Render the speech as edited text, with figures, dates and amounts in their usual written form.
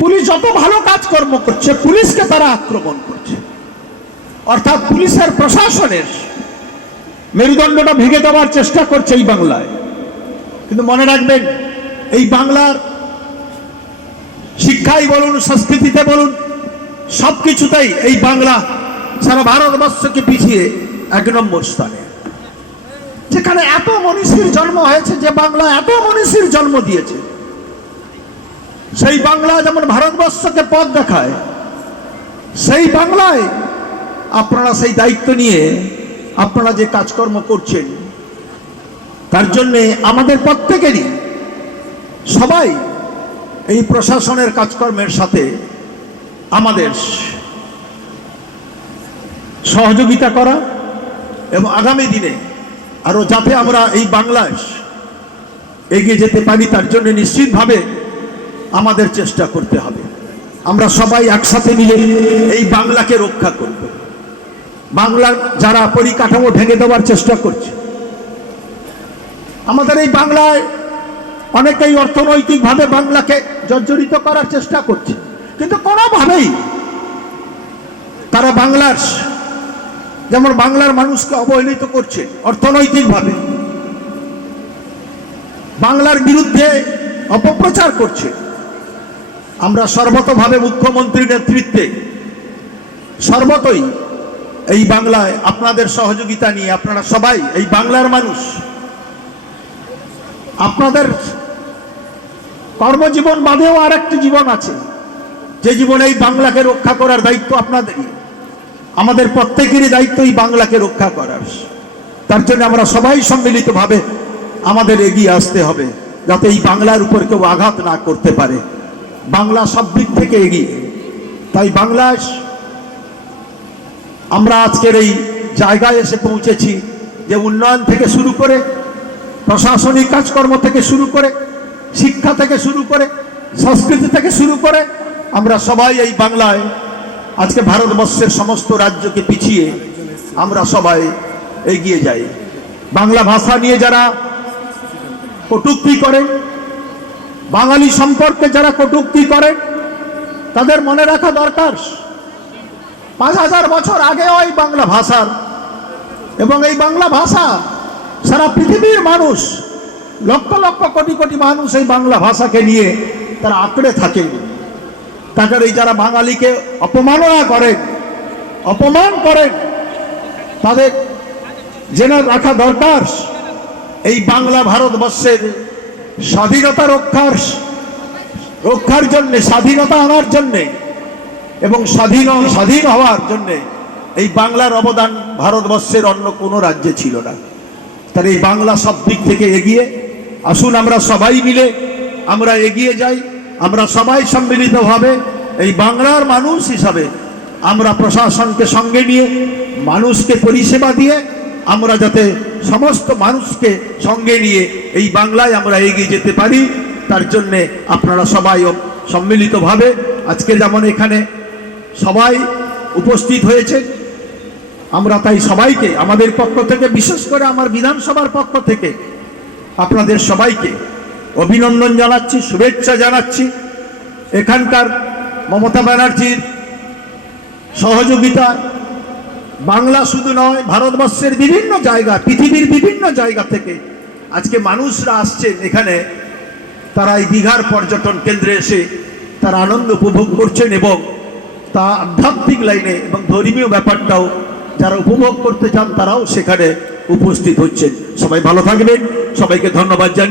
Police যত ভালো কাজকর্ম করছে পুলিশকে তারা আক্রমণ করছে, অর্থাৎ পুলিশের প্রশাসনের মেরুদণ্ডটা ভেঙে দেওয়ার চেষ্টা করছে এই বাংলায়। কিন্তু মনে রাখবেন, এই বাংলার শিক্ষাই বলুন, সংস্কৃতিতে বলুন, সবকিছুতেই এই বাংলা সারা ভারতবর্ষকে পিছিয়ে 1 নম্বর স্থানে। যেখানে এত মনীষীর জন্ম হয়েছে, যে বাংলা এত মনীষীর জন্ম দিয়েছে, সেই বাংলা যেমন ভারতবর্ষকে পথ দেখায়, সেই বাংলায় আপনারা সেই দায়িত্ব নিয়ে আপনারা যে কাজকর্ম করছেন, তার জন্যে আমাদের প্রত্যেকেরই সবাই এই প্রশাসনের কাজকর্মের সাথে আমাদের সহযোগিতা করা এবং আগামী দিনে আরো যাতে আমরা এই বাংলায় এগিয়ে যেতে পারি, তার জন্য নিশ্চিতভাবে আমাদের চেষ্টা করতে হবে। আমরা সবাই একসাথে মিলে এই বাংলাকে রক্ষা করব। বাংলার যারা পরিকাঠামো ভেঙে দেওয়ার চেষ্টা করছে, আমাদের এই বাংলায় অনেকেই অর্থনৈতিকভাবে বাংলাকে জর্জরিত করার চেষ্টা করছে, কিন্তু কোনোভাবেই তারা যেমন বাংলার মানুষকে অবহেলিত করছে অর্থনৈতিকভাবে, বাংলার বিরুদ্ধে অপপ্রচার করছে। আমরা সর্বতভাবে মুখ্যমন্ত্রীর নেতৃত্বে সর্বতই এই বাংলায় আপনাদের সহযোগিতা নিয়ে, আপনারা সবাই এই বাংলার মানুষ, আপনাদের কর্মজীবন বাদেও আর একটি জীবন আছে, যে জীবনে এই বাংলাকে রক্ষা করার দায়িত্ব আপনাদেরই। আমাদের প্রত্যেকেরই দায়িত্ব এই বাংলাকে রক্ষা করার। তার জন্য আমরা সবাই সম্মিলিতভাবে আমাদের এগিয়ে আসতে হবে, যাতে এই বাংলার উপর কেউ আঘাত না করতে পারে। বাংলা সব দিক থেকে এগিয়ে, তাই বাংলায় আমরা আজকের এই জায়গায় এসে পৌঁছেছি, যে উন্নয়ন থেকে শুরু করে, প্রশাসনিক কাজকর্ম থেকে শুরু করে, শিক্ষা থেকে শুরু করে, সংস্কৃতি থেকে শুরু করে, আমরা সবাই এই বাংলায় আজকে ভারতবর্ষের সমস্ত রাজ্যকে পিছিয়ে আমরা সবাই এগিয়ে যাই। বাংলা ভাষা নিয়ে যারা কটূক্তি করে, বাঙালি সম্পর্কে যারা কটূক্তি করে, তাদের মনে রাখা দরকার 5000 বছর আগেও এই বাংলা ভাষার এবং এই বাংলা ভাষা সারা পৃথিবীর মানুষ, লক্ষ লক্ষ কোটি কোটি মানুষ এই বাংলা ভাষাকে নিয়ে তারা আঁকড়ে থাকেন। তাদের এই যারা বাঙালিকে অপমাননা করেন, অপমান করেন, তাদের জেনে রাখা দরকার এই বাংলা ভারতবর্ষের স্বাধীনতা রক্ষার জন্য, স্বাধীনতা আনার জন্যে এবং স্বাধীন হওয়ার জন্যে এই বাংলার অবদান ভারতবর্ষের অন্য কোনো রাজ্যে ছিল না। তার এই বাংলা সব দিক থেকে এগিয়ে আসুন, আমরা সবাই মিলে আমরা এগিয়ে যাই। আমরা সবাই সম্মিলিতভাবে এই বাংলার মানুষ হিসাবে আমরা প্রশাসনকে সঙ্গে নিয়ে মানুষকে পরিষেবা দিয়ে আমরা যাতে সমস্ত মানুষকে সঙ্গে নিয়ে এই বাংলায় আমরা এগিয়ে যেতে পারি, তার জন্যে আপনারা সবাই সম্মিলিতভাবে আজকে যেমন এখানে সবাই উপস্থিত হয়েছে, আমরা তাই সবাইকে আমাদের পক্ষ থেকে, বিশেষ করে আমার বিধানসভার পক্ষ থেকে আপনাদের সবাইকে অভিনন্দন জানাচ্ছি, শুভেচ্ছা জানাচ্ছি। এখানকার মমতা ব্যানার্জির সহযোগিতা বাংলা শুধু নয়, ভারতবর্ষের বিভিন্ন জায়গা, পৃথিবীর বিভিন্ন জায়গা থেকে আজকে মানুষরা আসছেন এখানে। তারা এই দীঘার পর্যটন কেন্দ্রে এসে তারা আনন্দ উপভোগ করছেন এবং তা আধ্যাত্মিক লাইনে এবং ধর্মীয় ব্যাপারটাও যারা উপভোগ করতে চান তারাও সেখানে উপস্থিত হচ্ছেন। সবাই ভালো থাকবেন, সবাইকে ধন্যবাদ জানিয়ে